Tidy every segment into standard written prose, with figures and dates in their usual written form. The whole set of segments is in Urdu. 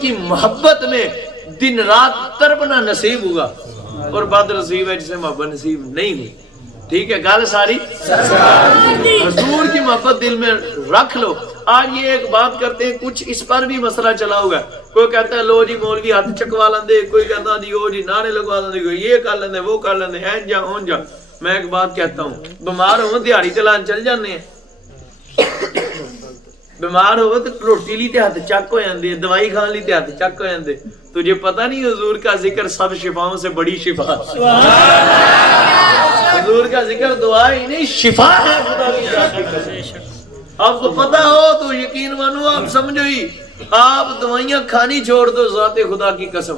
کی محبت میں دن رات تڑپنا نصیب ہوا، اور بد نصیب ہے جسے محبت نصیب نہیں ہوئی. ٹھیک ہے گل ساری. حضور کی محبت دل میں رکھ لو. آج یہ ایک بات کرتے ہیں، کچھ اس پر بھی مسئلہ چلا ہوا ہے. کوئی کہتا ہے لو جی مولوی ہاتھ چکوا لیندے، کوئی کہتا جی او جی نعرے لگوا لیندے، کوئی یہ کر لیندے وہ کر لیندے، این جا اون جا. میں ایک بات کہتا ہوں، بیمار ہو دیہڑی چلان چل جانے ہیں، بیمار ہو تو روٹی لی تے ہاتھ چک ہو جاندے، دوائی کھان لی تے ہاتھ چک ہو جاندے. تجھے پتہ نہیں حضور کا ذکر سب شفاؤں سے بڑی شفا. حضور کا ذکر دعا ہی نہیں شفا ہے خدا کی ذات کی قسم. آپ کو پتہ ہو تو یقین مانو، آپ سمجھو ہی، آپ دوائیاں کھانی چھوڑ دو ذات خدا کی قسم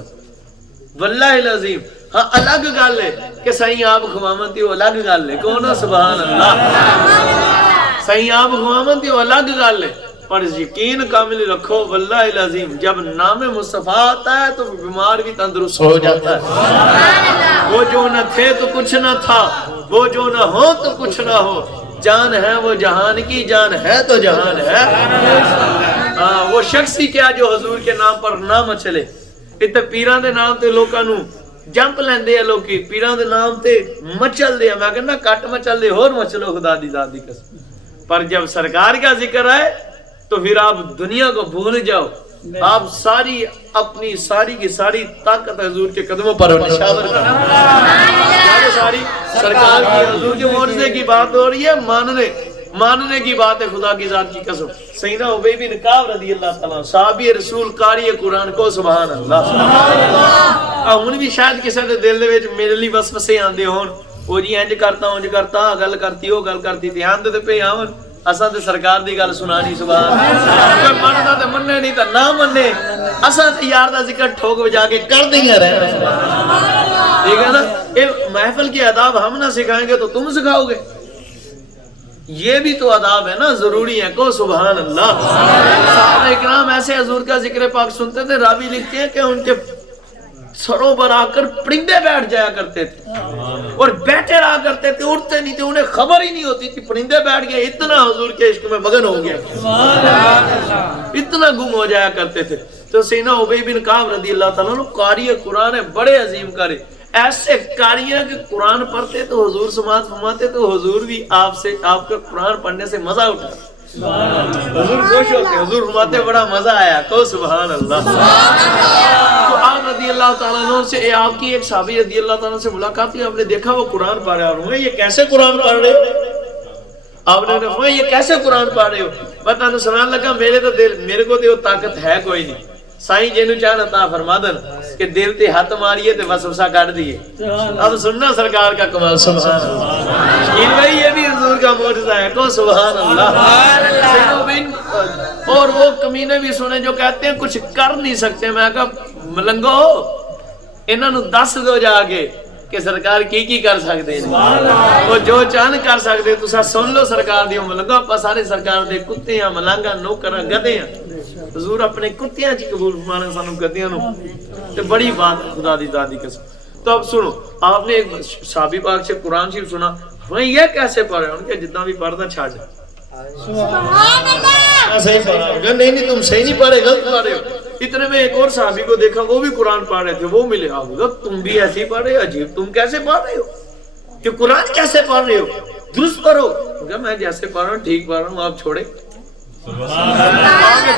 واللہ العظیم. ہاں الگ گل ہے کہ صحیح آپ کھوامنتی ہو، الگ گل ہے. کون سبحان اللہ. صحیح آپ کھوامنتی ہو الگ گل ہے، پر یقین کامل رکھو واللہ العظیم جب نام مصطفیٰ آتا ہے تو بیمار بھی تندرست ہو جاتا ہے. وہ جو نہ تھے تو کچھ نہ تھا، وہ جو نہ ہو تو کچھ نہ ہو. جان ہے وہ جہان کی، جان ہے تو جہان ہے. وہ شخص ہی کیا جو حضور کے نام پر نہ مچلے. اتنے پیران دے نام تے لوکاں نو جمپ لیندے ہیں لوکی، پیران دے نام تے مچل دے. میں کہنا کٹ مچل دے اور مچلو خدا دی ذات دی قسم. پر جب سرکار کا ذکر ہے تو پھر آپ دنیا کو بھول جاؤ. آپ ساری اپنی ساری کی ساری طاقت حضور کے قدموں پر نشاور کرو. ساری سرکار کی حضور کے معجزے کی بات ہو رہی ہے، ماننے کی بات ہے خدا کی ذات کی قسم. سیدنا ابی بن کعب رضی اللہ تعالیٰ صحابی رسول قاری قرآن کو سبحان اللہ. ہن بھی شاید کسی دے دل دے وچ میرے لیے وسوسے آندے ہون، او جی انج کرتا اونج کرتا، گل کرتی او گل کرتی، دھیان دے پے آون. اساں تے سرکار دی گل سنانی سبحان اللہ. کوئی مندا تے مننے نہیں تے نہ مننے، اساں تے یار دا ذکر ٹھوک بجا کے کر دیاں رہنا سبحان اللہ. ٹھیک ہے نا. یہ محفل کے آداب ہم نہ سکھائیں گے تو تم سکھاؤ گے. یہ بھی تو آداب ہے نا، ضروری ہے. کو سبحان اللہ. صحابہ اکرام ایسے حضور کا ذکر پاک سنتے تھے، راوی لکھتے ہیں کہ ان کے سروں پر آ کر پرندے بیٹھ جایا کرتے تھے اور بیٹھے رہا کرتے تھے، اٹھتے نہیں تھے، انہیں خبر ہی نہیں ہوتی تھی پرندے بیٹھ گئے. اتنا حضور کے عشق میں مگن ہو گیا، اتنا گم ہو جایا کرتے تھے. تو سیدنا ابی بن کعب رضی اللہ تعالیٰ عنہ قاری قرآن ہے، بڑے عظیم قاری، ایسے قاری ہیں کہ قرآن پڑھتے تو حضور سماعت فرماتے تو حضور بھی آپ کا قرآن پڑھنے سے مزہ اٹھا. حضور خوش ہوتے، حضور فرماتے بڑا مزہ آیا. کو سبحان اللہ. تو آپ رضی اللہ تعالیٰ عنہ سے، آپ کی ایک صحابی رضی اللہ تعالیٰ سے ملاقات ہوئی، آپ نے دیکھا وہ قرآن پڑھ رہا ہے. یہ کیسے قرآن پڑھ رہے ہو؟ آپ نے فرمایا یہ کیسے قرآن پڑھ رہے ہو؟ پتہ نہیں سنان لگا میرے کو تو طاقت ہے کوئی نہیں. سائیں جینو چاہنا عطا فرما دن کہ دل تے ہاتھ ماریے تے وسوسہ کاٹ دیے. اب سننا سرکار کا کمال سبحان اللہ. بھائی یہ بھی حضور کا معجزہ ہے. کو سبحان اللہ. اور وہ کمینے بھی سنے جو کہتے ہیں کچھ کر نہیں سکتے. میں کہا ملنگو انہاں نو دس دو جا کے کہ سرکار کی کر سکتے ہیں، وہ جو چاہن کر سکتے. تسا سن لو سرکار دی ملنگو. آپ سارے سرکار دے کتے ہیں، ملنگا نوکراں گدھے ہیں. حضور اپنے کتیاں چ قبول فرمانے سانو گدیاں نو. تے بڑی بات خدا دی ذات دی قسم. تو اب سنو، آپ نے ایک صحابی پاک سے قرآن شریف سنا، وہ یہ کیسے پڑھ رہے ہیں؟ ان کے جتنا بھی پڑھنا چھا جائے. سبحان اللہ. صحیح پڑھ رہے ہو؟ نہیں تم صحیح نہیں پڑھ رہے، غلط پڑھ رہے ہو. اتنے میں ایک اور صحابی کو دیکھا، وہ بھی قرآن پڑھ رہے تھے، وہ ملے. آپ بولا تم بھی ایسے ہی پڑھ رہے ہو؟ عجیب، تم کیسے پڑھ رہے ہو؟ کہ قرآن کیسے پڑھ رہے ہو؟ درست پڑھو. میں جیسے پڑھ رہا ہوں ٹھیک پڑھ رہا ہوں، آپ چھوڑے.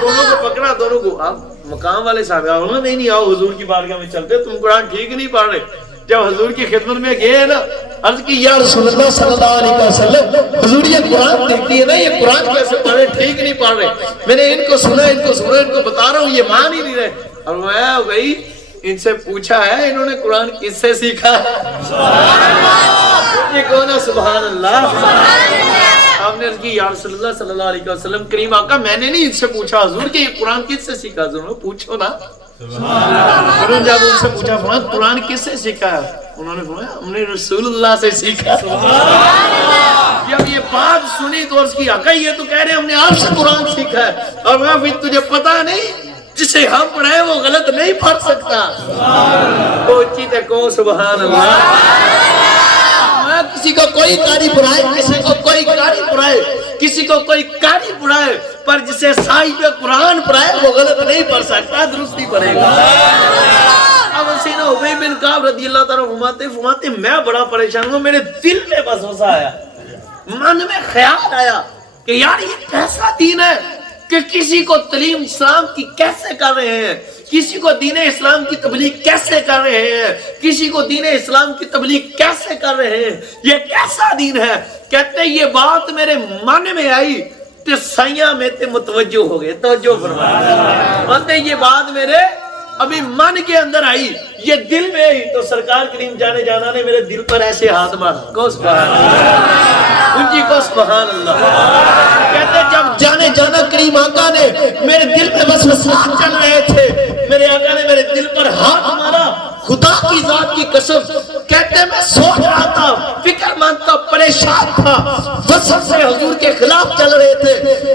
دونوں کو پکڑا، دونوں کو. آپ مقام والے صاحب نہیں آؤ حضور کی بارگاہ میں چلتے، تم قرآن ٹھیک نہیں پڑھ رہے. جب حضور کی خدمت میں گئے نا، عرض کی یا رسول اللہ صلی اللہ علیہ وسلم، حضور یہ قرآن دیکھتی ہے نا، یہ قرآن کیسے پڑھے؟ ٹھیک نہیں پڑھ رہے. میں نے ان کو سنا، ان کو بتا رہا ہوں، یہ مان ہی نہیں رہے. اور میں بھائی ان سے پوچھا ہے انہوں نے قرآن کس سے سیکھا ہے؟ یہ کون ہے؟ سبحان اللہ. آپ نے عرض کی یا رسول اللہ صلی اللہ علیہ وسلم کریم آقا، میں نے نہیں ان سے پوچھا حضور کہ یہ قرآن کس سے سیکھا. ضرور پوچھو نا. انہوں نے جب ان سے پوچھا فرمایا قرآن کس سے سیکھا ہے؟ انہوں نے فرمایا ہم نے رسول اللہ سے سیکھا. جب یہ بات سنی تو عرض کی آقا یہ تو کہہ رہے ہیں ہم نے آپ سے قرآن سیکھا ہے. اور میں پھر تجھے پتا نہیں جسے ہم پڑھیں وہ غلط نہیں پڑھ سکتا. کوچی تے کو سبحان اللہ. کسی کو کوئی کاری برائے، کسی کو کوئی کاری برائے، کسی کو کوئی کاری برائے، پر جسے صاحب قرآن پڑھائے وہ غلط نہیں پڑھ سکتا، درستی پڑھے گا۔ اب سینہ ابی بن کعب رضی اللہ تعالیٰ فرماتے میں بڑا پریشان ہوں، میرے دل میں وسوسہ آیا، من میں خیال آیا کہ یار یہ کیسا دین ہے کہ کسی کو تعلیم اسلام کی کیسے کر رہے ہیں، کسی کو دین اسلام کی تبلیغ کیسے کر رہے ہیں، کسی کو دین اسلام کی تبلیغ کیسے کر رہے ہیں، یہ کیسا دین ہے؟ کہتے یہ بات میرے من میں آئی تے سیاں میں تے متوجہ ہو گئے، توجہ فرمائے، کہتے یہ بات میرے ابھی من کے اندر آئی، یہ دل میں آئی تو سرکار کریم جانے جانا نے میرے دل پر ایسے ہاتھ مارا، کو سبحان اللہ، ان جی کو سبحان اللہ۔ کہتے جب جانے جانا کریم آقا نے میرے دل میں بس وسوسات چل رہے تھے، میرے آقا نے میرے دل پر ہاتھ مارا، خدا کی ذات کی قسم کہتے میں سوچ رہا تھا، فکر مند تھا، پریشان تھا، وسوسے سے حضور کے خلاف چل رہے تھے،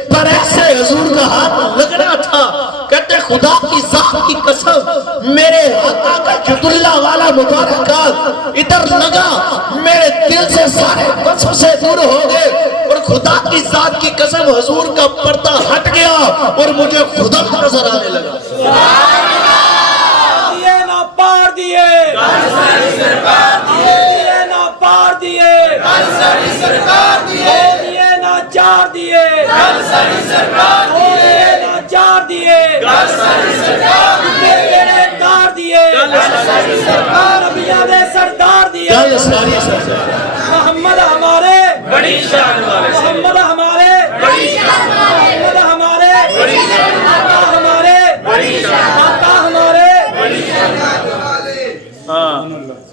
پر ایسے حضور کا ہاتھ لگ رہا تھا، کہتے خدا کی ذات کی قسم میرے آقا کا جد اللہ والا مبارک ہاتھ ادھر لگا، میرے دل سے سارے وسوسے دور ہو گئے، اور خدا کی ذات کی قسم حضور کا پردہ ہٹ گیا اور مجھے خدا نظر آنے لگا۔ پار دیے دیے نا پار دیے دیے نا چار دیے نا چار دیے کار دیے نبیوں نے سردار دیے محمد ہمارے بڑی شان والے، محمد ہمارے بڑی شان، محمد ہمارے بڑی شان، آقا ہمارے بڑی شان، آقا ہمارے بڑی شان۔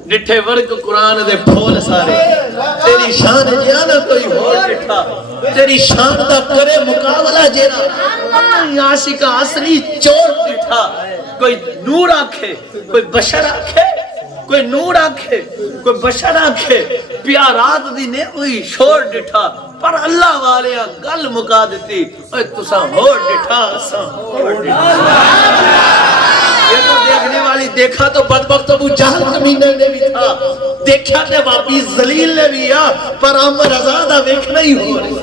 ڈٹھے ورگ قرآن دے پھول سارے، تیری شان جانا کوئی ہور ڈٹھا، تیری شان دا کرے مقابلہ جینا، عاشق اصلی چور ڈٹھا، کوئی نور آکھے، کوئی بشر آکھے، کوئی نور آکھے، کوئی بشر آکھے، پیارات دی نے کوئی شور ڈٹھا، پر اللہ والے گل مکا دیتی، اے تساں ہور ڈٹھا، اساں ہور ڈٹھا۔ یہ تو دیکھنے والی دیکھا تو بدبخت ابو جہل کمینے نے بھی تھا، دیکھا تے واپی ذلیل نے بھی آ، پر عمر ازادہ دیکھنا ہی ہو رہی۔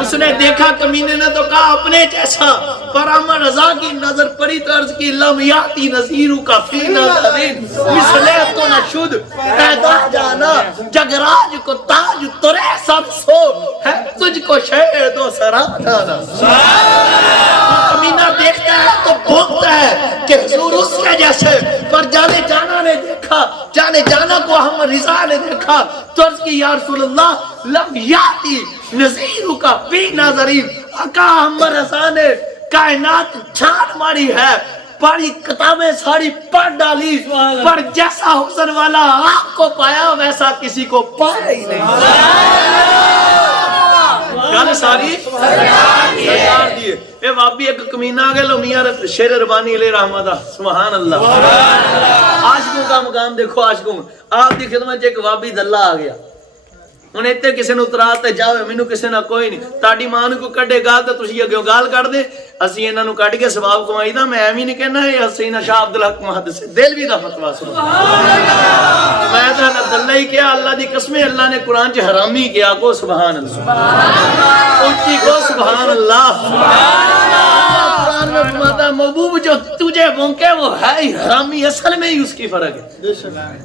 اس نے دیکھا کمینے نے تو کہا اپنے جیسا، پر عمر ازا کی نظر پڑی تو عرض کی لم یاتی نظیرو کا فی نظرین مثلیت کو نشد پیدا جانا جگراج کو تاج ترے سب سو ہے تجھ کو شہد و سرا جانا۔ کمینہ دیکھتا ہے تو بھوکتا ہے کہ حضور اس کے جیسے، پر جانے جانا نے دیکھا، جانے جانا کو ہم رضا نے دیکھا تو عرض کی یا رسول اللہ لم یاتی نظیرو کا فی نظرین، آقا ہم رضا نے کائنات چھان ماری ہے، پاری کتابیں ساری پڑھ ڈالی، پر جیسا حسن والا آپ کو پایا ویسا کسی کو پایا ہی نہیں۔ گل ساری سرکار دیئے۔ اے وابی ایک کمینہ آگے لو میاں شیر ربانی علیہ رحمتہ سبحان اللہ۔ عاشقوں کا مقام دیکھو، عاشقوں آپ دی خدمت ایک وابی دلہ آ گیا، انہیں اتنے کسی نے اتراتے جاوے مینو کسی نہ کوئی نہیں، تاڑی ماں کو کڑے گال تے تسی اگے گال کر دے، اسی انہاں نو کٹ کے ثواب کمائی دا، میں ایویں نہیں کہنا ہے حسین شاہ عبدالحق محدث دہلوی دا فتویٰ سبحان اللہ۔ میں تو دلہ ہی کیا، اللہ دی قسمیں اللہ نے قرآن چ حرامی کیا کو سبحان اللہ، اونچی کو سبحان اللہ۔ قرآن میں فرماتا ہے محبوب جو تجھے بھونکے وہ ہے ہی حرامی، اصل میں ہی اس کی فرق ہے۔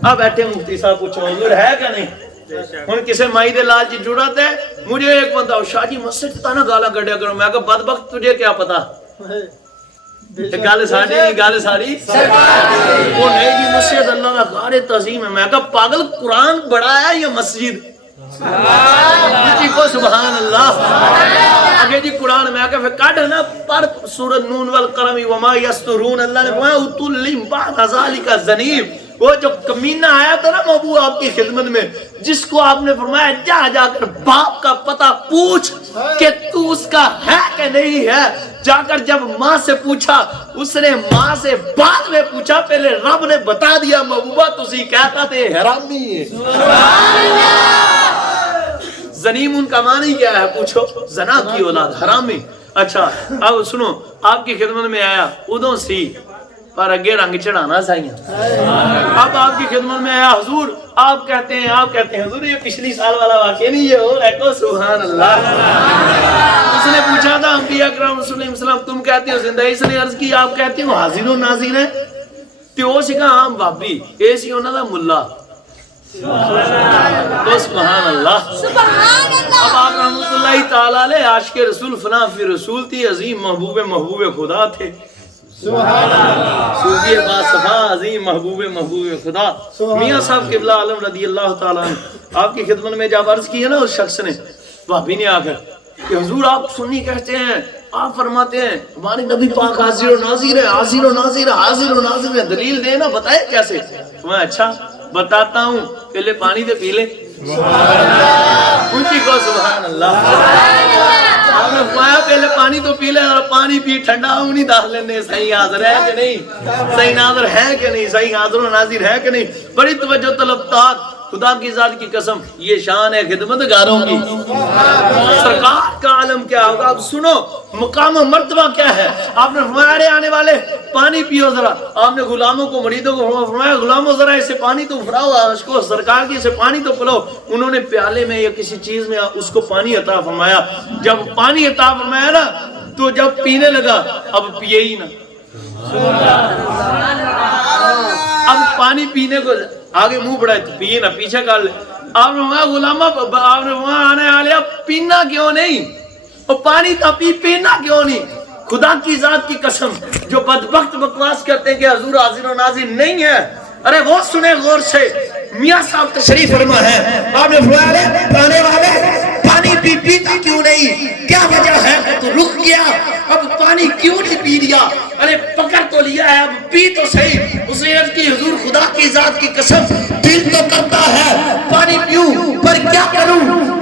اب بیٹھے مفتی صاحب پوچھو حضور ہے کیا نہیں؟ ہن کسے مائی دے لال جی جڑت ہے، مجھے ایک بندہ شاہ جی مسجد تا نا گالا گڈیا کرو، میں کہا بدبخت تجھے کیا پتا، گل ساری نہیں، گل ساری وہ نہیں جی مسجد اللہ کا غار تعظیم ہے، میں کہا پاگل قرآن بڑا ہے یہ مسجد، جی کو سبحان اللہ۔ آگے جی قرآن میں کہا پھر کٹ ہے نا، پر سورۃ نون والقلم وما یسطرون، اللہ نے فرمایا اتل بعد ذالک ذنیب، وہ جو کمینہ آیا تھا نا محبوب آپ کی خدمت میں، جس کو آپ نے فرمایا جا جا کر باپ کا پتہ پوچھ کہ تو اس کا ہے کہ نہیں ہے، جا کر جب ماں سے پوچھا، اس نے ماں سے بعد میں پوچھا، پہلے رب نے بتا دیا محبوبہ تسی کہتا تھے حرامی ہے۔ زنیم ان کا معنی کیا ہے پوچھو، زنا کی اولاد حرامی۔ اچھا اب سنو، آپ کی خدمت میں آیا ادوں سی پر اگے رنگ چڑھانا سائیاں. اب آپ کی خدمت میں آیا حضور. آپ کہتے ہیں حضور یہ پچھلی سال والا واقعہ نہیں یہ ہو رہا ہے. سبحان اللہ. اس نے پوچھا تھا انبیاء کرام رسول اللہ علیہ وسلم تم کہتے ہو زندہ. اس نے عرض کی آپ کہتے ہو حاضر و ناظر ہے. تو وہ سی کہا عام بابی اے سی انہاں دا ملا. تو سبحان اللہ. اب آپ رحمت اللہ تعالی علیہ عاشق رسول فنا فی رسول تھی عظیم محبوب خدا تھے. سبحان اللہ. صوفی با صفا عظیم محبوب خدا میاں صاحب قبلہ عالم رضی اللہ تعالی عنہ. آپ کی خدمت میں جب عرض کی ہے نا اس شخص نے بھابی نے آ کر کہ حضور آپ سنی کہتے ہیں آپ فرماتے ہیں ہمارے نبی پاک حاضر و ناظر ہے. حاضر و ناظر ہے دلیل دے نا بتائے کیسے. میں اچھا بتاتا ہوں پہلے پانی دے پی لے. اونچی کو سبحان اللہ. آپ نے فرمایا پہلے پانی تو پی لے اور پانی پی ٹھنڈا ہوں نہیں داخل لینے. صحیح حاضر ہے کہ نہیں, صحیح ناظر ہے کہ نہیں, صحیح حاضر و ناظر ہے کہ نہیں. بڑی توجہ طلبتار خدا کی ذات کی قسم یہ شان ہے خدمتگاروں کی. سرکار کا عالم کیا ہوگا آپ سنو, مقام و مرتبہ کیا ہے. آپ نے فرمایا آنے والے پانی پیو ذرا. آپ نے غلاموں کو مریدوں کو فرمایا غلاموں ذرا اسے پانی تو پھراؤ اس کو سرکار کی اسے پانی تو پلاؤ. انہوں نے پیالے میں یا کسی چیز میں اس کو پانی عطا فرمایا. جب پانی عطا فرمایا نا تو جب پینے لگا اب پیے ہی نا. اب پانی پینے کو آگے منہ بڑھائے تو پیے نا پیچھے کر لے. آپ نے وہاں غلامہ آپ نے وہاں آنے والے پینا کیوں نہیں اور پانی تا پی پینا کیوں نہیں. خدا کی ذات کی قسم جو بدبخت بکواس کرتے ہیں کہ حضور حاضر و ناظر نہیں ہے. ارے وہ سنے غور سے میاں صاحب تشریف فرما ہے. آپ نے فرمایا پانے والے پانی پی پیتا کیوں نہیں, کیا وجہ ہے کہ تو رک گیا اب پانی کیوں نہیں پی لیا. ارے پکڑ تو لیا ہے اب پی تو صحیح. اس نے عرض کی حضور خدا کی ذات کی قسم دل تو کرتا ہے پانی پیوں پر کیا کروں.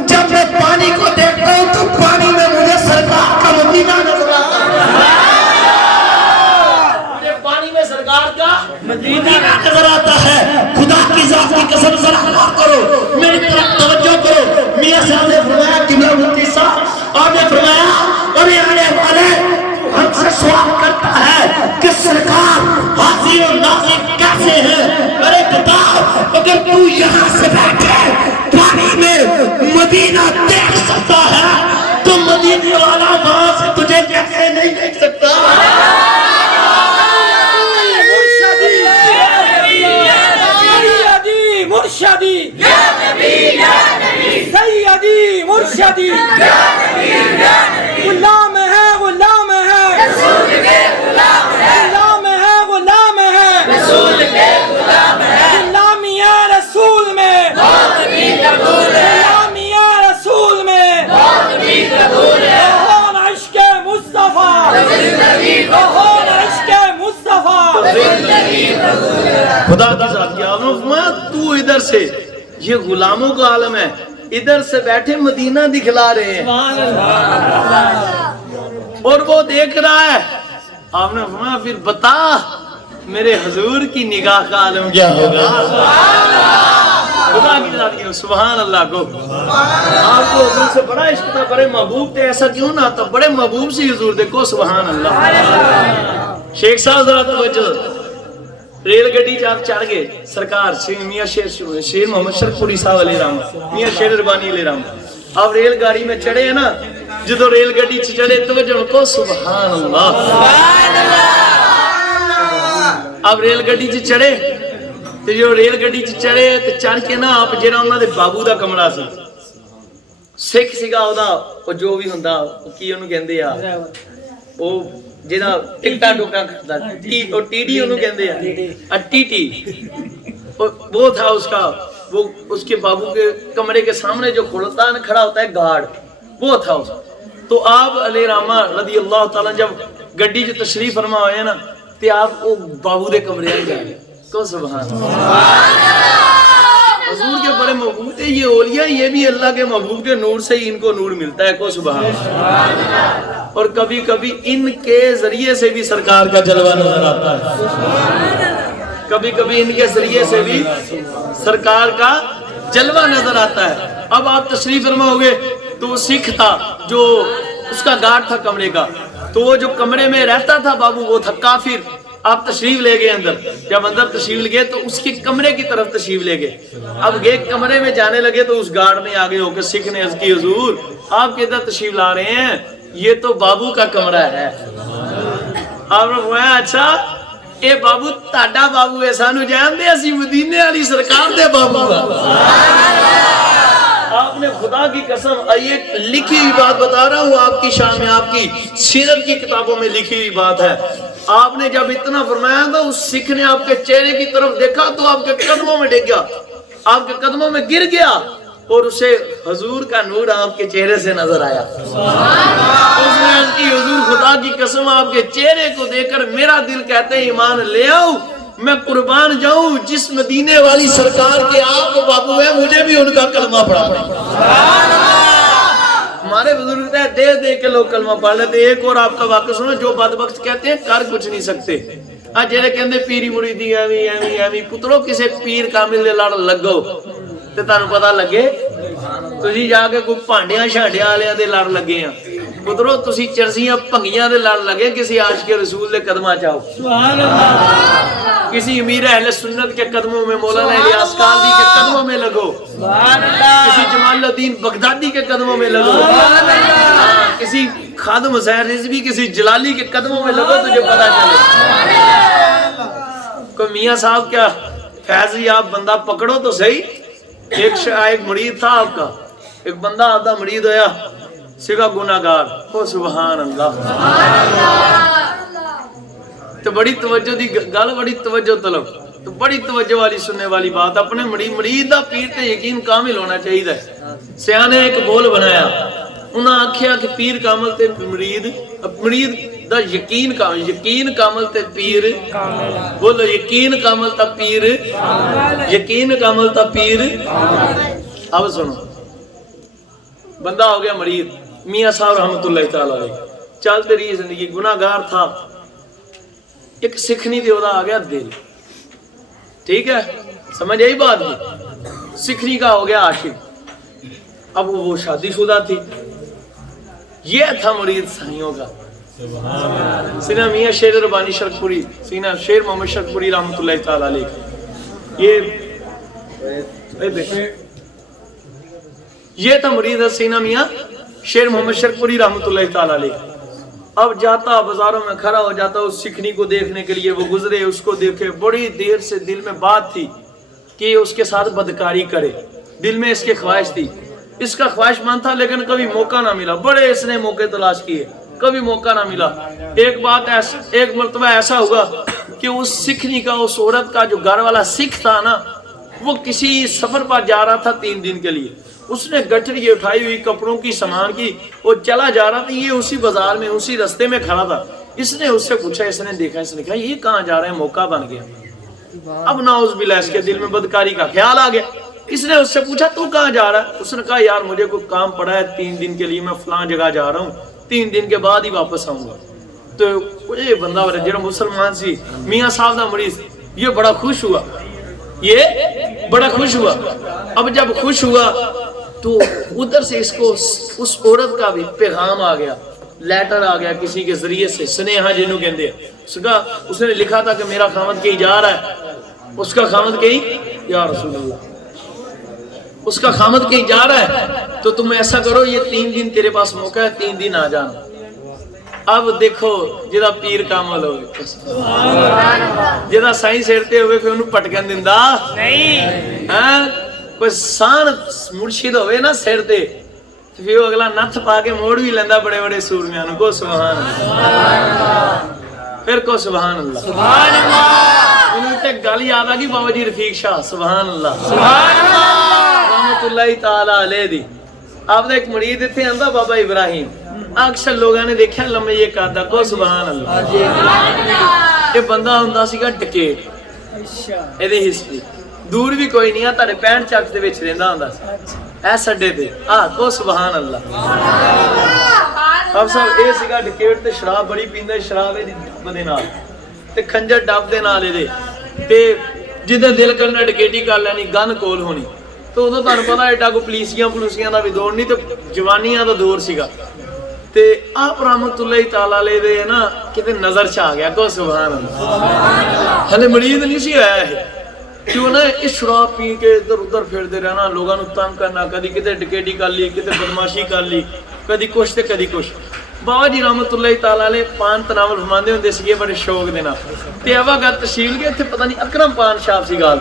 جب میں پانی کو دیکھتا ہوں تو پانی میں مجھے سرکار کا مدینہ نظر آتا ہے. مجھے پانی میں سرکار کا مدینہ نظر آتا ہے. خدا کی ذات کی قسم ذرا غور کرو میری طرف توجہ کرو. میاں صاحب نے فرمایا قبلہ مفتی صاحب آپ نے فرمایا ابھی آنے والے ہم سے سوال کرتا ہے کہ سرکار حاضر و ناظر کیسے ہیں. ارے بتا اگر تو یہاں سے بیٹھے پانی میں مدینہ دیکھ سکتا ہے تو مدینے والا وہاں سے تجھے کیسے نہیں دیکھ سکتا. مرشدی یا نبی یا نبی سیدی مرشدی یا نبی یا نبی. غلام ہے غلام ہے رسول کے غلام ہے. غلام ہے غلام ہے رسول کے غلام ہے. غلامیہ رسول میں بہت بھی قبول ہے. غلامیہ رسول میں بہت بھی قبول ہے. بہت عشق مصطفیٰ زندگی بہت عشق مصطفیٰ زندگی قبول ہے. خدا کی ذات کی عالم تو ادھر سے یہ غلاموں کا عالم ہے ادھر سے بیٹھے مدینہ دکھلا رہے ہیں اور وہ دیکھ رہا ہے. آپ نے فرمایا پھر بتا میرے حضور کی نگاہ کا عالم کیا ہوگا. خدا کی ذات کی سبحان اللہ کو. آپ کو حضور سے بڑا عشق تھا بڑے محبوب تھے. ایسا کیوں نہ تھا بڑے محبوب سے حضور دیکھو سبحان اللہ. شیخ صاحب ذرا توجہ. ریل گڈی جب چڑھ گئے سرکار میاں شیر محمد شرف پوری صاحب علیہ رحمت میاں شیر ربانی علیہ رحمت. اب ریل گاڑی میں چڑھے ہیں نا جدو ریل گڈی چڑھے توجہ کو سبحان اللہ. اب ریل گڈی چڑھے تو جو ریل گڈی چڑھے تو چڑھ کے نا آپ جہاں انہوں نے بابو دا کمرہ سی سکھ سیگا وہ جو بھی ہوندا کی انہوں کہندے آ وہ جہاں ٹکٹا ٹوکا کرتا ٹی ٹی انہوں کہندے آ ٹی ٹی وہ تھا اس کا وہ اس کے بابو کے کمرے کے سامنے جو کھڑا ہوتا ہے گارڈ وہ تھا اس. تو آپ علیہ رحمہ رضی اللہ تعالیٰ جب گڈی جو تشریف فرما ہوئے نا تو آپ وہ بابو دے کمرے آئے جائے کو سبحان حضور کے بڑے محبوب تھے. یہ اولیاء یہ بھی اللہ کے محبوب کے نور سے ہی ان کو نور ملتا ہے کو سبحان. اور کبھی کبھی ان کے ذریعے سے بھی سرکار کا جلوہ نظر آتا ہے. کبھی کبھی ان کے ذریعے سے بھی سرکار کا جلوہ نظر آتا ہے. اب آپ تشریف فرما ہوئے تو وہ سکھ تھا جو اس کا گارڈ تھا کمرے کا. تو وہ جو کمرے میں رہتا تھا بابو وہ تھا کافر. آپ تشریف لے گئے اندر. جب اندر تشریف لے گئے تو اس کے کمرے کی طرف تشریف لے گئے. اب ایک کمرے میں جانے لگے تو اس گارڈ نے آگے ہو کے سکھ نے عرض کی حضور آپ کے ادھر تشریف لا رہے ہیں, یہ تو بابو کا کمرہ ہے. آپ نے فرمایا اچھا اے بابو تاڈا بابو ہے, سانو جان دے اسی مدینے والی سرکار دے بابو. آپ نے خدا کی قسم, یہ لکھی ہوئی بات بتا رہا ہوں آپ کی شان میں, آپ کی سیرت کی کتابوں میں لکھی ہوئی بات ہے. آپ نے جب اتنا فرمایا تھا اس سکھ نے آپ کے چہرے کی طرف دیکھا تو آپ کے قدموں میں ڈگ گیا, آپ کے قدموں میں گر گیا اور اسے حضور کا نور آپ کے چہرے سے نظر آیا. اس نے عرض کی حضور خدا کی قسم آپ کے چہرے کو دیکھ کر میرا دل کہتے ہیں ایمان لے آؤ, میں قربان جاؤں جس مدینے والی سرکار کے آپ بابو ہیں مجھے بھی ان کا کلمہ پڑھانا. ہمارے بزرگ دے دے کے لوگ کلمہ پڑھ لیتے. ایک اور آپ کا واقعہ سنو, جو بدبخت کہتے ہیں کر کچھ نہیں سکتے. جہاں کہتے پیری مریدی ایویں ایویں ایویں پترو کسے پیر کامل دے لڑ لگو تے تانوں پتہ لگے تسی جا کے کوئی بھانڈیاں شانڈیاں والےاں دے لڑ لگے ہیں. پترو تسی چرسیاں بھنگیاں دے لڑ لگے کسی عاشق رسول دے قدماں چاہو, سبحان اللہ, کسی امیر اہل سنت کے قدموں میں, مولانا الیاس قادری کے قدموں میں لگو, سبحان اللہ, کسی جمال الدین بغدادی کے قدموں میں لگو, سبحان اللہ, کسی خادم حسین رضوی کسی جلالی کے قدموں میں لگو تجھے پتہ چلے. کوئی میاں صاحب کیا فیض یاب بندہ پکڑو تو صحیح. ایک مرید تھا آپ کا, ایک بندہ آپ کا مرید ہویا سگا گناہگار, او سبحان اللہ. تو بڑی توجہ دی گل, بڑی توجہ طلب, تو بڑی توجہ والی سننے والی بات. اپنے مرید دا پیر تے یقین کامل ہونا چاہیے. سیانے ایک بول بنایا, انہاں آکھیا کہ پیر کامل تے مرید دا یقین کامل تے پیر بولو, یقین کامل تا پیر, یقین کامل تا پیر. اب سنو, بندہ ہو گیا مرید, میاں صاحب رحمت اللہ تعالی علیہ, چلتے رہی زندگی, گناہگار تھا. ایک سکھنی دے ہوتا آ گیا دل, ٹھیک ہے, سمجھ آئی بات کی. سکھنی کا ہو گیا عاشق. اب وہ شادی شدہ تھی. یہ تھا مرید سائیوں کا, سینا میاں شیر ربانی شرکپوری, سینا شیر محمد شرکپوری رحمت اللہ تعالی علیہ. یہ تھا مرید سینا میاں شیر محمد شرکپوری رحمت اللہ تعالی علیہ. اب جاتا بازاروں میں کھڑا ہو جاتا اس سکھنی کو دیکھنے کے لیے, وہ گزرے, اس کو دیکھے, بڑی دیر سے دل میں بات تھی کہ اس کے ساتھ بدکاری کرے. دل میں اس کی خواہش تھی, اس کا خواہش مند تھا, لیکن کبھی موقع نہ ملا. بڑے اس نے موقع تلاش کیے, کبھی موقع نہ ملا. ایک مرتبہ ایسا ہوا کہ اس سکھنی کا, اس عورت کا جو گھر والا سکھ تھا نا, وہ کسی سفر پر جا رہا تھا 3 دن کے لیے. اس نے گٹھڑی اٹھائی ہوئی کپڑوں کی سامان کی, وہ چلا جا رہا تھا. یہ اسی بازار میں اسی رستے میں کھڑا تھا. اس نے اس سے پوچھا, اس نے دیکھا, اس نے کہا یہ کہاں جا رہے ہیں, موقع بن گیا. اب نعوذ باللہ اس کے دل میں بدکاری کا خیال آ گیا. اس نے اس سے پوچھا تو کہاں جا رہا ہے. اس نے کہا یار مجھے کوئی کام پڑا ہے 3 دن کے لیے, میں فلاں جگہ جا رہا ہوں, 3 دن کے بعد ہی واپس آؤں گا. تو یہ بندہ جو مسلمان سی, میاں صاحب دا مریض, یہ بڑا خوش ہوا. اب جب خوش ہوا تو ادھر سے اس کو اس عورت کا بھی پیغام آ گیا, لیٹر آ گیا کسی کے ذریعے سے, سنیہا جنہوں کہندے ہیں. اس نے لکھا تھا کہ میرا خامد کہیں جا رہا ہے. اس کا خامد کہیں, یا رسول اللہ, اس کا خامد کہیں جا رہا ہے, تو تم ایسا کرو یہ 3 دن تیرے پاس موقع ہے, 3 دن آ جانا. اب دیکھو جدا پیر کامل ہوئے, جدا سائیں سیرتے ہوئے پھر انہوں پٹکن دندہ نہیں, کوئی سان مرشد ہوئے نا سیرتے, پھر وہ اگلا نتھ پا کے موڑ بھی لیندہ بڑے بڑے سورمیانوں کو. سبحان اللہ, پھر کو سبحان اللہ. انہوں تے گالی یاد آگی بابا جی رفیق شاہ, سبحان اللہ رحمت اللہ تعالی علیہ دی. آپ نے ایک مرید تھے اندہ بابا ابراہیم, اکثر لوگوں نے دیکھا لمبے یہ کہتا کو سبحان اللہ. یہ بندہ ہوندہ سی گا ڈکیٹ, ایدے ہسٹری دور بھی کوئی نہیں ہے, تارے پینٹ چاک دے وچ رہندہ ہوندہ سی ایسا ڈے دے, کو سبحان اللہ. اب سب اے سی گا ڈکیٹ تے شراب بڑی پیندہ, شراب ہے بدے نال تے کھنجر ڈاب دے نالے دے, تے جدے دل کرنا ڈکیٹی کر لینی, گن کول ہونی. تو ادھو تانوں پتہ ایڈا کو پولیسیاں دا بھی دور نہیں, تو جوانیاں دا دور سی گا. تے آپ رحمت اللہ تعالی علیہ دے نا کتے نظر چ آ گیا کو سبحان اللہ ہلے مرید نہیں سی ہویا ہے کیوں نا اس شراب پی کے ادھر ادھر پھردے رہنا لوگاں نو تنگ کرنا کدی کتے ڈکیٹی کر لی کتے بدماشی کر لی کدی کچھ تے کدی کچھ بابا جی رحمت اللہ تعالی علیہ پان تناول فرماندے ہوندے سی بڑے شوق دے نال تے اوا گا تشریف گئے تے پتہ نہیں اکرم پان شاہ سی گال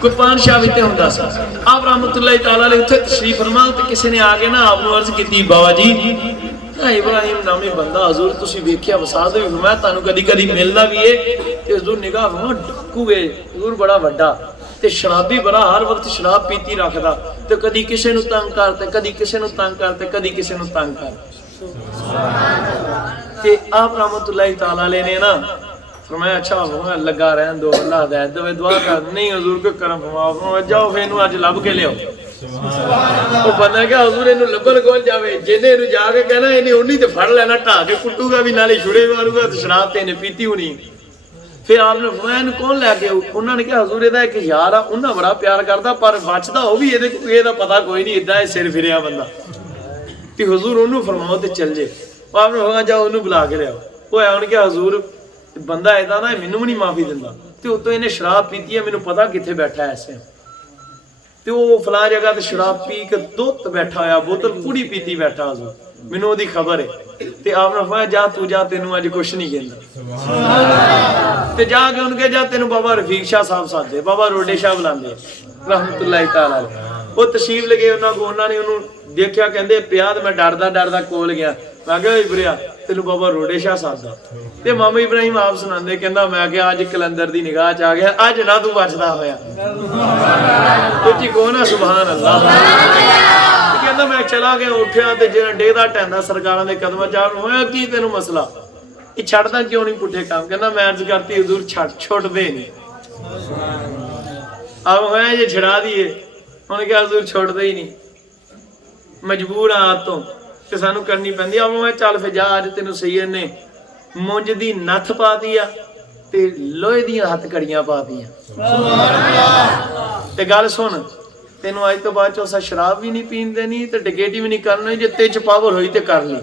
کوئی پان شاہ وچ ہوندا سی آپ رحمت اللہ تعالی علیہ اتھے تشریف فرما تے کسی نے آ کے نا آپ نو عرض کیتی بابا جی ابراہیم نامی بندہ حضور تسی ویکھیا وساد بھی فرمایا تانوں کدی کدی ملدا بھی ہے تے حضور نگاہ فرما ڈکو ہے حضور بڑا وڈا تے شرابی بڑا ہر وقت شراب پیتی رکھدا تے کدی کسے نو تنگ کرتے کدی کسے نو تنگ کرتے کدی کسے نو تنگ کر تے آپ رحمت اللہ تعالی علیہ نے نا فرمایا اچھا فرمایا لگا رہن دو اللہ ہدایت دے دعا کر نہیں حضور کو کرم فرماؤ جاؤ پھر انو اج لب کے لیاؤ وہ بندہ کہ حضور انو لبن کون جاوے جنے انو جا کے کہنا انہیں انہی تے پھڑ لینا ٹھا کے کٹو گا بھی نالے چھڑے مارو گا تو شراب تے انہیں پیتی ہونی پھر آپ نے فرمایا انو کون لے کے انہوں نے کہا حضور دا ایک یار آ انہاں بڑا پیار کردا پر بچدا ہو بھی یہ دا پتہ کوئی نہیں ادھا ہے سر پھریا بندہ تے حضور انو فرماؤ تے چل جے آپ نے فرمایا جاؤ انو بلا کے لے آؤ وہ ہے ان کے حضور بندہ ایدا نا مینوں نہیں معافی دیندا تے اتوں انہیں شراب پیتی ہے مینوں پتہ کتھے بیٹھا ہے ایسے تے وہ فلاں جگہ تے شراب پی کے دوت بیٹھا ہویا بوتل پوری پیتی بیٹھا حضور مینوں دی خبر ہے تے آپ نے فرمایا جا تو جا تینوں اج کچھ نہیں کہندا تے جا کے ان کے جا تینوں بابا رفیق شاہ صاحب ساتھ دے بابا روڈے شاہ بلاندے رحمت اللہ تعالی علیہ وہ تشریف لگے انہاں نے انہوں دیکھیا کہندے پیا تے میں ڈردا کول گیا میں کہا ابریا تینوں بابا روڈے شاہ صاحب دا تے ماما ابراہیم آپ سناندے کہندا میں کہ اج کلندر دی نگاہ چ آ گیا اج نہ تو بچدا ہویا کچھ کہنا سبحان اللہ کہندا میں چلا گیا اٹھیا تے جے ڈیدا ٹیندا سرکاراں دے قدماں چ ہویا کی تینوں مسئلہ یہ چھڑدا کیوں نہیں پٹھے کام کہندا میں عرض کرتی حضور چھوڑ دے نہیں اب ہویا یہ چھڑا دیے انہوں نے کہا حضور چھوڑ دے ہی نہیں مجبور آتوں کہ سانو کرنی پہندی اب میں چل پھر جا آج تینوں سید نے مونج دی نتھ پا دیا تے لوہے دیاں ہاتھ کڑیاں پا دیا تے گل سن تینوں آج تو بعد چوسا شراب بھی نہیں پین دینی تے ڈکیٹی بھی نہیں کرنا جے تیج پاور ہوئی تے کر لی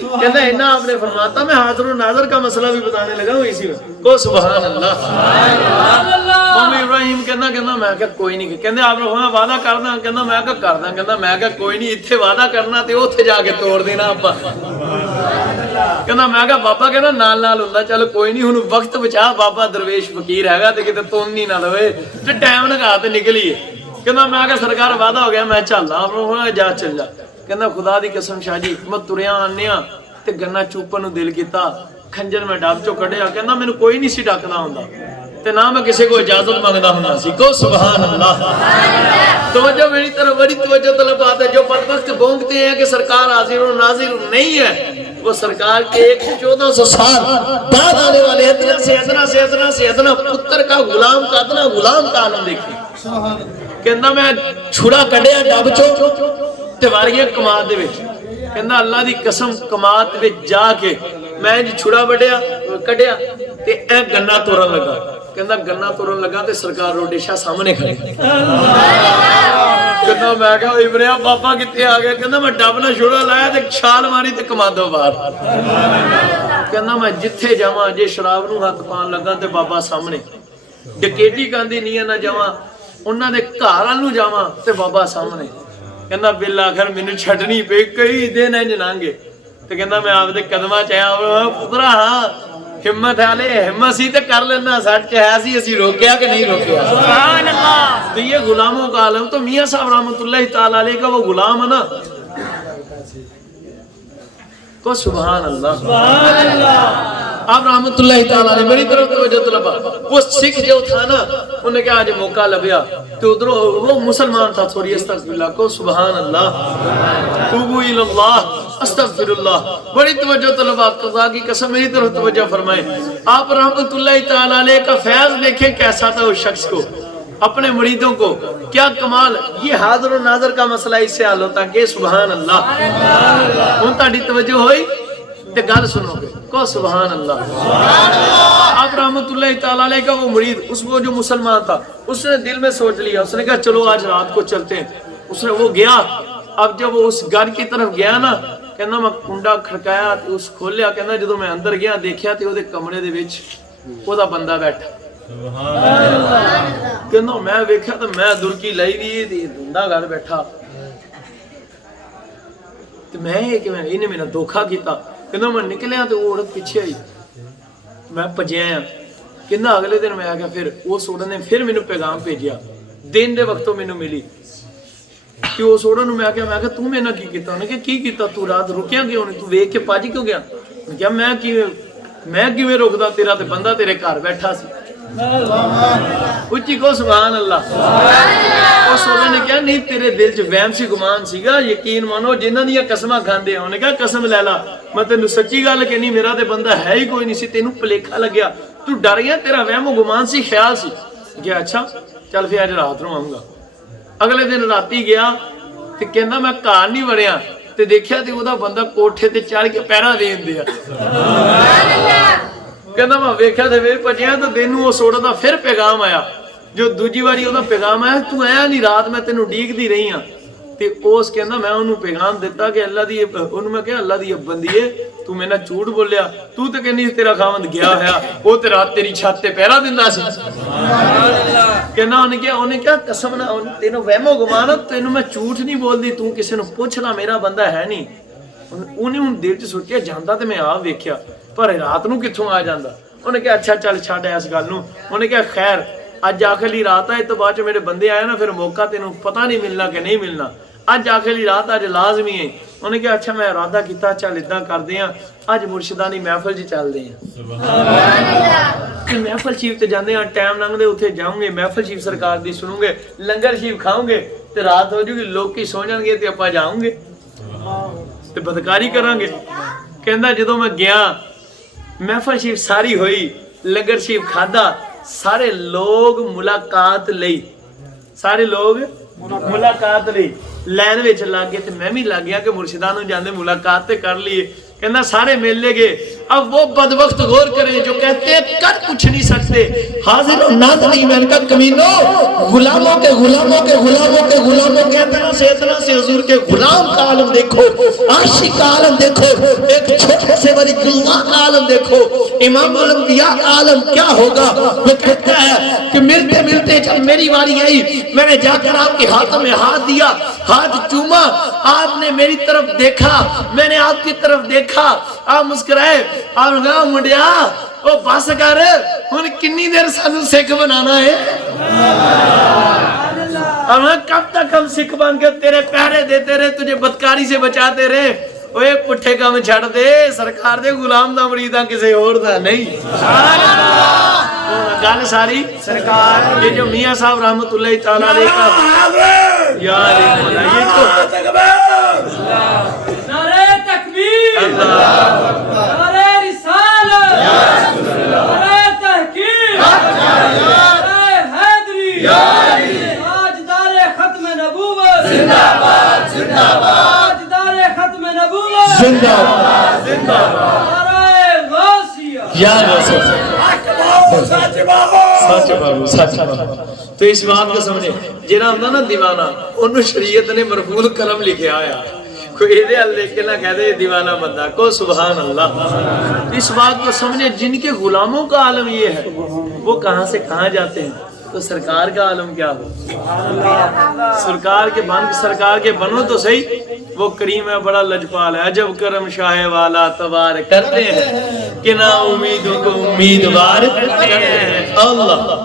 کہتا ہے نا آپ نے فرماتا میں حاضر و ناظر کا مسئلہ بھی بتانے لگا ہوں اسی میں کو سبحان اللہ ماما ابراہیم کہنا میں کہ کوئی نہیں کہندے آپ نے فرمایا وعدہ کرنا کہنا میں کہ کردا کہنا میں کہ کوئی نہیں ایتھے وعدہ کرنا تے اوتھے جا کے توڑ دینا ابا کہنا میں کہ بابا کہنا نال نال ہوندا چل کوئی نہیں ہن وقت بچا بابا درویش فقیر ہےگا تے کتے تونی نہ لوے تے ٹائم لگا تے نکلیے کہنا میں کہ سرکار وعدہ ہو گیا میں چلدا آپ نے فرمایا جا چل جا کہنا خدا دی قسم شاہ جی میں تریا آنیا تے گنا چوپن نو دل کیتا کھنجر میں ڈب چو کڈیا کہنا مینوں کوئی نہیں سی ڈکدا ہوندا تے نہ میں کسی کو اجازت مانگدا ہوندا سی کو سبحان اللہ توجہ میری طرف بڑی توجہ طلب بات ہے جو بدبخت بونگتے ہیں کہ سرکار حاضر و ناظر نہیں ہے وہ سرکار کے ایک 1400 سال بعد آنے والے ادنا پتر کا غلام کا عالم دیکھیں کہنا میں چھڑا کڈیا ڈب چو تے واریاں کماد دے وچ کہنا اللہ دی قسم کماد وچ جا کے میں جی چھڑا بڑیا کڈیا تے اے گنا توڑن لگا کہنا گنا توڑن لگا تے سرکار روڈے شاہ سامنے کھڑے کہنا میں کہا ابراہیم بابا کتے آ گیا کہنا میں ڈب نہ چھڑا لایا تے چھال ماری تے کمادو باہر کہنا میں جتھے جاواں جے شراب نو ہاتھ پان لگا تے بابا سامنے ڈکیٹی کاندی نہیں نہ جاواں انہاں دے گھر ال نو جاواں تے بابا سامنے کہنا بالآخر مینوں چھڈنی پئی کئی دن انج لنگے تے کہنا میں آپ دے قدماں چ آیا پترا ہاں ہمت والے ہمت سی تے کر لینا سچ ہے سی اسی روکیا کہ نہیں روکیا سبحان اللہ تو یہ غلاموں کا عالم تو میاں صاحب رحمۃ اللہ تعالی علیہ کا وہ غلام ہے نا کو سبحان اللہ سبحان اللہ آپ رحمت اللہ تعالی علیہ میری طرف توجہ طلبا وہ سکھ جو تھا نا انہوں نے کہا آج موقع لبیا تو ادھر وہ مسلمان تھا تھوڑی استغفر اللہ کو سبحان اللہ توبو اللہ استغفر اللہ بڑی توجہ طلبا خدا کی قسم میری طرف توجہ فرمائیں آپ رحمت اللہ تعالی علیہ کا فیض دیکھیں کیسا تھا اس شخص کو اپنے مریدوں کو کیا کمال یہ حاضر و ناظر کا مسئلہ اس سے حل ہوتا کہ سبحان اللہ ان تاڑی توجہ ہوئی تے گل سنو گے کو سبحان اللہ آپ رحمت اللہ تعالی علیہ کا وہ مرید اس کو جو مسلمان تھا اس نے دل میں سوچ لیا اس نے کہا چلو آج رات کو چلتے ہیں اس نے وہ گیا اب جب وہ اس گھر کی طرف گیا نا کہنا میں کنڈا کھڑکایا تے اس کھولیا کہنا جدوں میں اندر گیا دیکھیا تے اودے کمرے دے وچ اودا بندہ بیٹھا کہنا میں ویکھیا تے میں درکی لائی دی تے بندہ گھر بیٹھا تے میں کہ میں انہیں میرا دھوکا کیتا کہنا میں نکلیا تے وہ عورت پیچھے آئی میں پجیا کہنا اگلے دن میں آ گیا پھر اس عورت نے پھر مینوں پیغام بھیجیا دن دے وقتوں مینوں ملی کہ اس عورت نوں میں کہ تو میرے نال کی کیتا انہیں کہ کی کیتا تو رات رکیا کیوں نہیں تو ویکھ کے پج کیوں گیا میں کہا میں کیویں رکدا تیرا تے بندہ تیرے گھر بیٹھا سی اچھی کو سبحان اللہ اس عورت نے کہا نہیں تیرے دل چ وہم سی گمان سی گا یقین مانو جنہاں دی قسماں کھاندے انہیں کہا قسم لے لا میں تینوں سچی گل کہنی میرا تے بندہ ہے ہی کوئی نہیں سی تینوں پلیکھا لگیا تو ڈر گیا تیرا وہم و گمان سی خیال سی کہ اچھا چل پھر اج رات نوں آؤں گا اگلے دن راتی گیا تے کہندا میں گھر نہیں وڑیا تے دیکھیا تے اودا بندہ کوٹھے تے چڑھ کے پہرا دین دیا سبحان اللہ کہندا میں ویکھیا تے وی پجیا تے دینوں اس عورت دا پھر پیغام آیا جو دوجی واری اودا پیغام آیا تو آیا نہیں رات میں تینوں ڈیکدی رہی ہاں تے اس کہندا میں اونوں پیغام دیتا کہ اللہ دی اونوں میں کہ اللہ دی بندیے تو میرے نال جھوٹ بولیا تو تے کہنی تیرا خاوند گیا ہویا او تے رات تیری چھت تے پہرا دیندا سی سبحان اللہ کہنا انہیں کیا قسم نہ تینوں وہم و گمان تینوں میں جھوٹ نہیں بولدی تو کسے نوں پوچھ لا میرا بندہ ہے نہیں انہیں ان دل چ سوچیا جاندا تے میں آ ویکھیا پر رات نوں کتھوں آ جاندا انہیں کہا اچھا چل چھڈ اس گل نوں انہیں کہا خیر اج آخری رات ہے تو بعد میرے بندے آئے نا پھر موقع تینوں پتہ نہیں ملنا کہ نہیں ملنا اج آخری رات اج لازمی ہے انہیں کہا اچھا میں ارادہ کیتا چل اداں کردے ہاں اج مرشدانی محفل جی چلدے ہیں سبحان اللہ محفل شریف تے جاندے ہاں ٹائم لنگدے اوتھے جاؤں گے محفل شریف سرکار دی سنوں گے لنگر شریف کھاؤں گے تے رات ہو جائے گی لوگ کی سو جان گے تے اپا جاؤں گے تے بدکاری کران گے کہندا جدوں میں گیا محفل شریف ساری ہوئی لنگر شریف کھادا سارے لوگ ملاقات لئی سارے لوگ ملاقات لئی لائن وچ لگ گئے تے میں بھی لگ گیا کہ مرشداں نوں جاندے ملاقات تے کر لیے کہنا سارے مل لے گئے اب وہ بدبخت غور کریں جو کہتے ہیں کر کچھ نہیں سکتے حاضر و ناظرین میں ان کا کمینوں غلاموں کے اتنا سے حضور کے غلام کا عالم دیکھو عاشق کا عالم دیکھو ایک چھوٹے سے ولی اللہ کا عالم دیکھو امام الانبیاء کا عالم کیا ہوگا وہ کہتا ہے کہ ملتے ملتے جب میری باری آئی میں نے جا کر آپ کے ہاتھوں میں ہاتھ دیا ہاتھ چوما آپ نے میری طرف دیکھا میں نے آپ کی طرف دیکھا آپ مسکرائے آپ نے کہا منڈیا او بس کر ہن کنی دیر سانو سکھ بنانا ہے ہم کب تک ہم سکھ بن کے تیرے پہرے دیتے رہے تجھے بدکاری سے بچاتے رہے اوے پٹھے کام چھڑ دے سرکار دے غلام دا مرید کسے اور دا نہیں گل ساری سرکار یہ جو میاں صاحب رحمت اللہ تعالی علیہ کا یا یہ تو نعرہ تکبیر نعرہ رسالت نعرہ تحقیق نعرہ حیدری تاجدار ختم نبوت زندہ باد زندہ باد تاجدار ختم نبوت زندہ باد زندہ باد نعرہ غوثیہ یا غوثیہ سچ بابو تو اس بات کو سمجھے جنہاں ہوں نا دیوانہ انہوں شریعت نے مرفوع قلم لکھیا آیا کوئی دے اللہ کے نہ کہہ دے دیوانہ بندہ کو سبحان اللہ اس بات کو سمجھے جن کے غلاموں کا عالم یہ ہے وہ کہاں سے کہاں جاتے ہیں تو سرکار کا عالم کیا ہو سرکار کے بنو تو صحیح وہ کریم ہے بڑا لجپال ہے عجب کرم شاہ والا تبار کرتے ہیں کہ نا امیدوں کو امیدوار کرتے ہیں اللہ